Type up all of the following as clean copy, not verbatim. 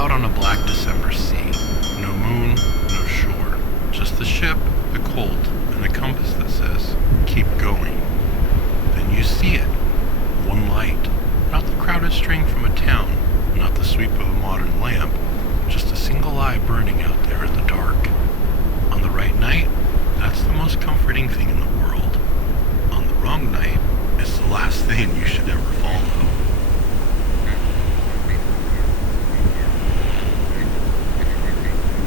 out on a black December sea. No moon, no shore. Just the ship, the colt, and a compass that says, keep going. Then you see it. One light. Not the crowded string from a town. Not the sweep of a modern lamp. Just a single eye burning out there in the dark. On the right night, that's the most comforting thing in the world. On the wrong night, it's the last thing you should ever follow.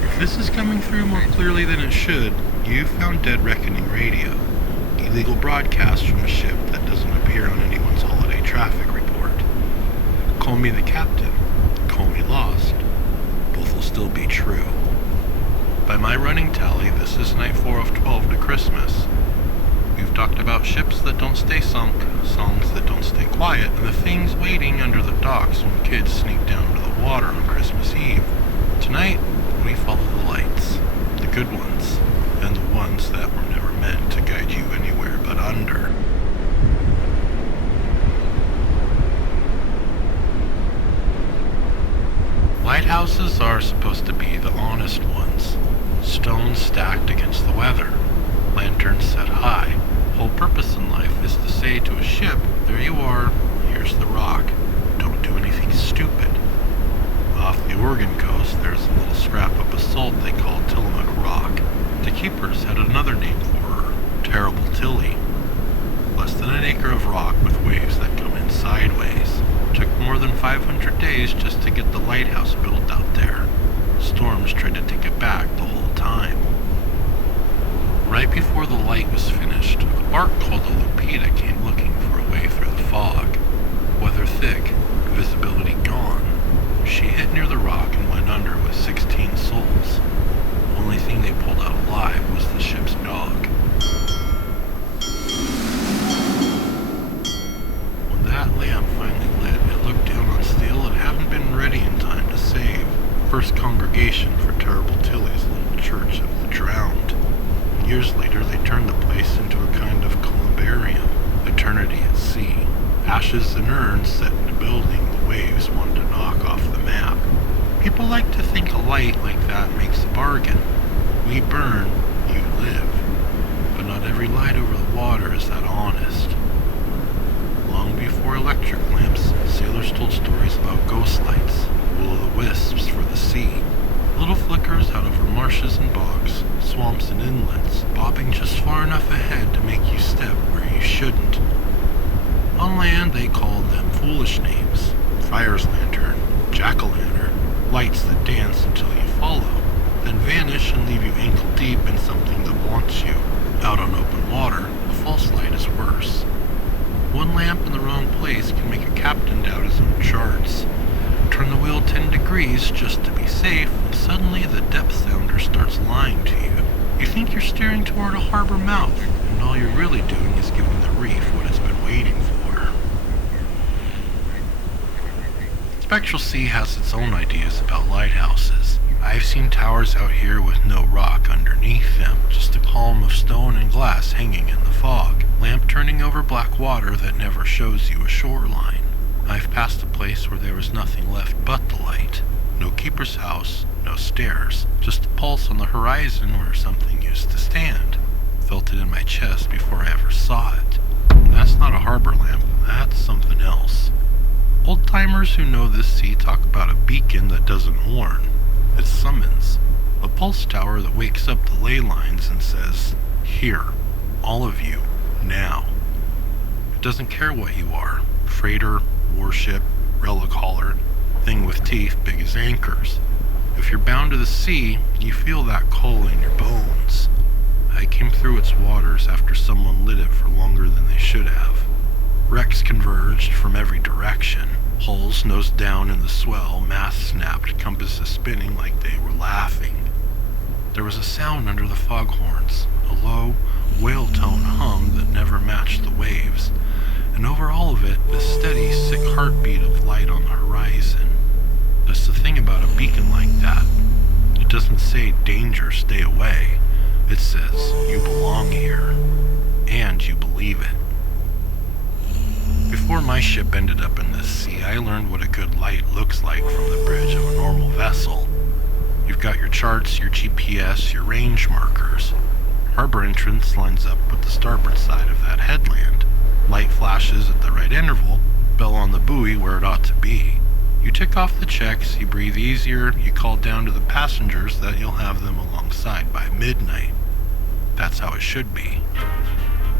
If this is coming through more clearly than it should, you found Dead Reckoning Radio, illegal broadcast from a ship that doesn't appear on anyone's holiday traffic report. Call me the captain, call me lost, both will still be true. By my running tally, this is night 4 of 12 to Christmas. We've talked about ships that don't stay sunk, songs that don't stay quiet, and the things waiting under the docks when kids sneak down to the water on Christmas Eve. Tonight, we follow the lights, the good ones, and the ones that were never meant to guide you anywhere but under. Lighthouses are supposed to be the honest ones. Stones stacked against the weather. Lanterns set high. Whole purpose in life is to say to a ship, there you are, here's the rock. Don't do anything stupid. Off the Oregon coast, there's a little scrap of basalt they call Tillamook Rock. The keepers had another name for her, Terrible Tilly. Less than an acre of rock with waves that come in sideways. Took more than 500 days just to get the lighthouse built out there. Storms tried to take it back the whole time. Right before the light was finished, a bark called the Lupita came looking for a way through the fog. Weather thick, visibility gone. She hit near the rock and went under with 16 souls. Only thing they pulled out alive was the ship's dog. When that lamp finally lit, it looked down on steel it hadn't been ready in time to save. First congregation for Terrible Tilly's little church of the drowned. Years later, they turned the place into a kind of columbarium, eternity at sea. Ashes and urns set in a building the waves wanted to knock off the map. People like to think a light like that makes a bargain. We burn, you live. But not every light over the water is that honest. Long before electric lamps, sailors told stories about ghost lights, will-o'-the-wisps for the sea. Little flickers out over marshes and bogs, swamps and inlets, bobbing just far enough ahead to make you step where you shouldn't. On land, they called them foolish names. Friar's lantern, jack-o'-lantern, lights that dance until you follow, then vanish and leave you ankle-deep in something that wants you. Out on open water, a false light is worse. One lamp in the wrong place can make a captain doubt his own charts. Turn the wheel 10 degrees just to be safe, and suddenly the depth sounder starts lying to you. You think you're steering toward a harbor mouth, and all you're really doing is giving the reef what it's been waiting for. Spectral Sea has its own ideas about lighthouses. I've seen towers out here with no rock underneath them, just a column of stone and glass hanging in the fog, lamp turning over black water that never shows you a shoreline. I've passed a place where there was nothing left but the light. No keeper's house, no stairs, just a pulse on the horizon where something used to stand. Felt it in my chest before I ever saw it. That's not a harbor lamp, that's something else. Old-timers who know this sea talk about a beacon that doesn't warn. It summons. A pulse tower that wakes up the ley lines and says, here, all of you, now. It doesn't care what you are, freighter, warship, relic hauler, thing with teeth big as anchors. If you're bound to the sea, you feel that call in your bones. I came through its waters after someone lit it for longer than they should have. Wrecks converged from every direction. Hulls nose down in the swell, masts snapped, compasses spinning like they were laughing. There was a sound under the foghorns, a low, whale-tone hum that never matched the waves, and over all of it, the steady, sick heartbeat of light on the horizon. That's the thing about a beacon like that. It doesn't say, danger, stay away. It says, you belong here, and you believe it. Before my ship ended up in this sea, I learned what a good light looks like from the bridge of a normal vessel. charts, your GPS, your range markers. Harbor entrance lines up with the starboard side of that headland. Light flashes at the right interval, bell on the buoy where it ought to be. You tick off the checks, you breathe easier, you call down to the passengers that you'll have them alongside by midnight. That's how it should be.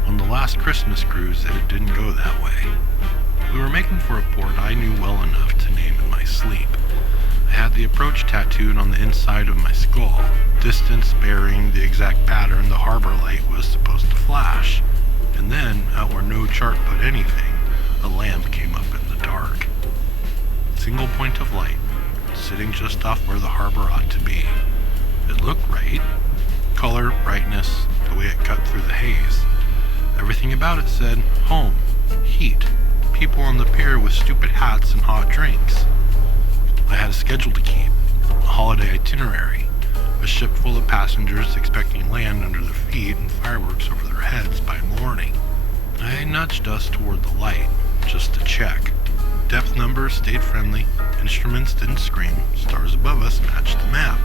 On the last Christmas cruise, it didn't go that way. We were making for a port I knew well enough to name in my sleep. I had the approach tattooed on the inside of my skull. Distance, bearing, the exact pattern the harbor light was supposed to flash. And then, out where no chart put anything, a lamp came up in the dark. Single point of light, sitting just off where the harbor ought to be. It looked right. Color, brightness, the way it cut through the haze. Everything about it said, home, heat, people on the pier with stupid hats and hot drinks. I had a schedule to keep, a holiday itinerary, a ship full of passengers expecting land under their feet and fireworks over their heads by morning. I nudged us toward the light, just to check. Depth numbers stayed friendly, instruments didn't scream, stars above us matched the map.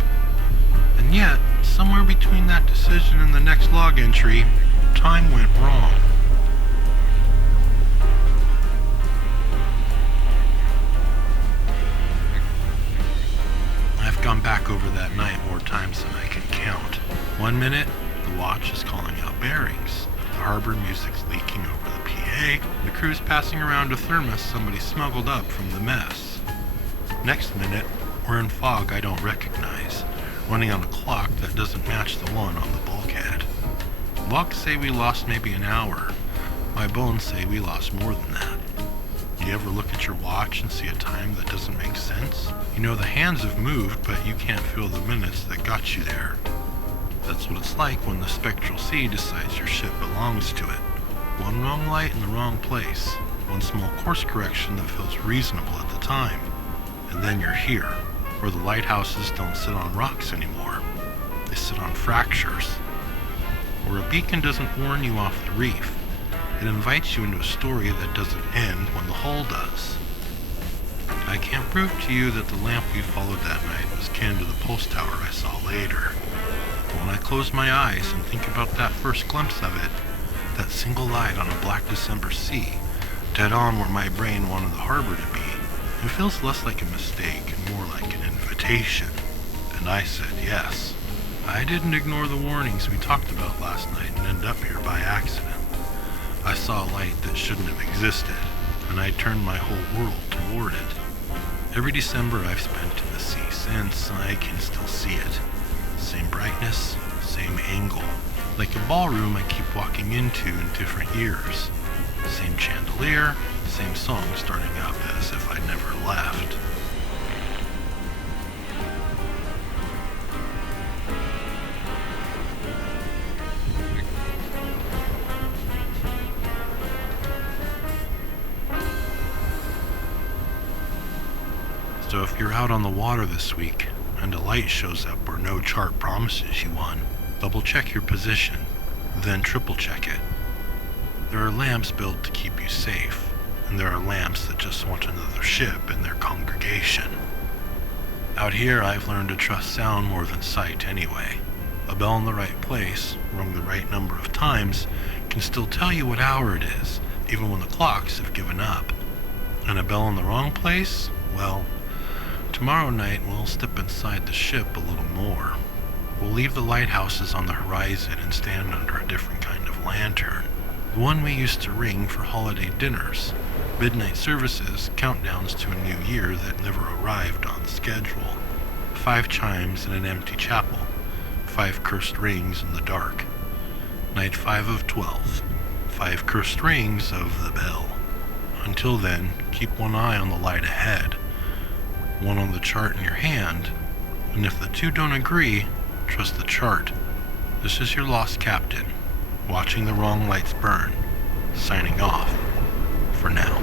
And yet, somewhere between that decision and the next log entry, time went wrong. I've gone back over that night more times than I can count. 1 minute, the watch is calling out bearings. The harbor music's leaking over the PA. The crew's passing around a thermos somebody smuggled up from the mess. Next minute, we're in fog I don't recognize, running on a clock that doesn't match the one on the bulkhead. Logs say we lost maybe an hour. My bones say we lost more than that. You ever look at your watch and see a time that doesn't make sense? You know the hands have moved, but you can't feel the minutes that got you there. That's what it's like when the Spectral Sea decides your ship belongs to it. One wrong light in the wrong place. One small course correction that feels reasonable at the time. And then you're here, where the lighthouses don't sit on rocks anymore. They sit on fractures. Where a beacon doesn't warn you off the reef. It invites you into a story that doesn't end when the hull does. I can't prove to you that the lamp we followed that night was kin to the post tower I saw later. But when I close my eyes and think about that first glimpse of it, that single light on a black December sea, dead on where my brain wanted the harbor to be, it feels less like a mistake and more like an invitation. And I said yes. I didn't ignore the warnings we talked about last night and end up here by accident. I saw a light that shouldn't have existed, and I turned my whole world toward it. Every December I've spent in the sea since, I can still see it. Same brightness, same angle. Like a ballroom I keep walking into in different years. Same chandelier, same song starting up as if I never left. So if you're out on the water this week, and a light shows up where no chart promises you one, double check your position, then triple check it. There are lamps built to keep you safe, and there are lamps that just want another ship in their congregation. Out here I've learned to trust sound more than sight anyway. A bell in the right place, rung the right number of times, can still tell you what hour it is, even when the clocks have given up. And a bell in the wrong place? Well, tomorrow night we'll step inside the ship a little more. We'll leave the lighthouses on the horizon and stand under a different kind of lantern. The one we used to ring for holiday dinners, midnight services, countdowns to a new year that never arrived on schedule. 5 chimes in an empty chapel, 5 cursed rings in the dark. Night 5 of 12, 5 cursed rings of the bell. Until then, keep one eye on the light ahead, one on the chart in your hand, and if the two don't agree, trust the chart. This is your lost captain, watching the wrong lights burn, signing off, for now.